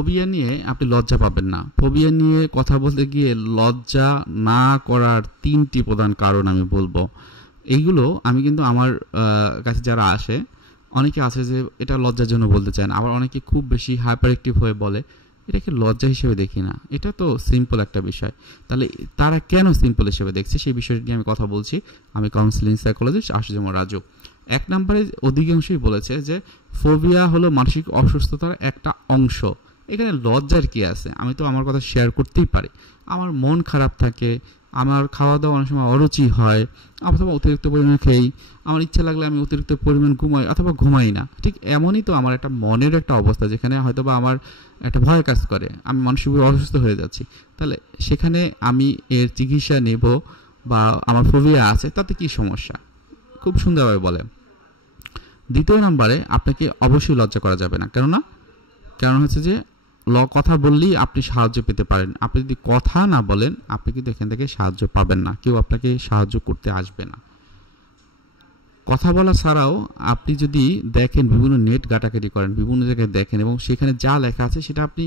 Phobia নিয়ে আপনি লজ্জা পাবেন না। ফোবিয়া নিয়ে কথা বলতে গিয়ে লজ্জা না করার ৩টি প্রধান কারণ আমি বলবো। এইগুলো আমি কিন্তু আমার কাছে যারা আসে, অনেকে আছে যে এটা লজ্জার জন্য বলতে চায় না, আবার অনেকে খুব বেশি হাইপার অ্যাক্টিভ হয়ে বলে এটাকে লজ্জা হিসেবে দেখি না, এটা তো সিম্পল একটা বিষয়। তাহলে তারা কেন সিম্পল হিসেবে দেখছে সেই বিষয়টি নিয়ে আমি কথা বলছি। আমি কাউন্সিলিং সাইকোলজিস্ট আশুজামা রাজু। ১ নম্বরে অধিকাংশই বলেছে যে ফোবিয়া হলো মানসিক অসুস্থতার একটা অংশ। এখানে লজ্জার কি আছে? আমি তো আমার কথা শেয়ার করতেই পারি। আমার মন খারাপ থাকে, আমার খাওয়া দাওয়া অনেক সময় অরুচি হয়, অথবা অতিরিক্ত পরিমাণে খেই, আমার ইচ্ছা লাগলে আমি অতিরিক্ত পরিমাণ ঘুমাই অথবা ঘুমাই না। ঠিক এমনই তো আমার একটা মনের একটা অবস্থা, যেখানে হয়তো বা আমার একটা ভয় কাজ করে, আমি মানসিকভাবে অসুস্থ হয়ে যাচ্ছি। তাহলে সেখানে আমি এর চিকিৎসা নেব বা আমার ফোবিয়া আছে, তাতে কি সমস্যা? খুব সুন্দরভাবে বলে। ২য় নম্বরে আপনাকে অবশ্যই লজ্জা করা যাবে না। কারণ হচ্ছে যে কথা বললেই আপনি সাহায্য পেতে পারেন। আপনি যদি কথা না বলেন, আপনি কিন্তু এখান থেকে সাহায্য পাবেন না, কেউ আপনাকে সাহায্য করতে আসবে না। কথা বলা ছাড়াও আপনি যদি দেখেন, বিভিন্ন নেট ঘাটাঘাটি করেন, বিভিন্ন জায়গায় দেখেন এবং সেখানে যা লেখা আছে সেটা আপনি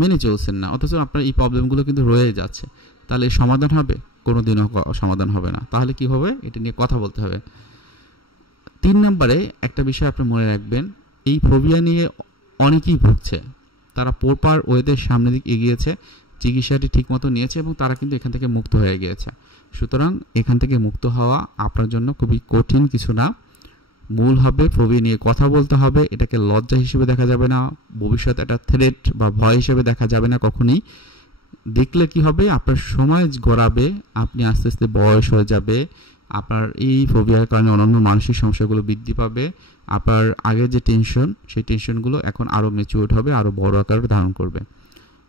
মেনে চলছেন না, অথচ আপনার এই প্রবলেমগুলো কিন্তু রয়ে যাচ্ছে, তাহলে সমাধান হবে? কোনোদিনও সমাধান হবে না। তাহলে কি হবে? এটা নিয়ে কথা বলতে হবে। ৩ নম্বরে একটা বিষয় আপনি মনে রাখবেন, এই ফোবিয়া নিয়ে অনেকেই ভুগছে, তারা প্রপার ওয়েতে সামনের দিকে এগিয়েছে, চিকিৎসাটি ঠিকমতো নিয়েছে এবং তারা কিন্তু এখান থেকে মুক্ত হয়ে গিয়েছে। সুতরাং এখান থেকে মুক্ত হওয়া আপনার জন্য খুবই কঠিন কিছু না। মূল হবে ফোবিয়া নিয়ে কথা বলতে হবে, এটাকে লজ্জা হিসেবে দেখা যাবে না, ভবিষ্যতে একটা থ্রেট বা ভয় হিসেবে দেখা যাবে না কখনই। দেখলে কি হবে? আপনার সময় গড়াবে, আপনি আস্তে আস্তে বয়স হয়ে যাবে, আপনার এই ফোবিয়ার কারণে অন্যান্য মানসিক সমস্যাগুলো বৃদ্ধি পাবে, আপনার আগের যে টেনশন, সেই টেনশনগুলো এখন আরও ম্যাচিউরড হবে, আরও বড় আকারে ধারণ করবে।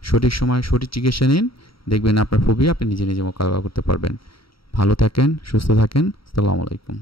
সঠিক সময় সঠিক চিকিৎসা নিন, দেখবেন আপনার ফোবিয়া আপনি নিজে নিজে মোকাবেলা করতে পারবেন। ভালো থাকেন, সুস্থ থাকেন। আসসালামু আলাইকুম।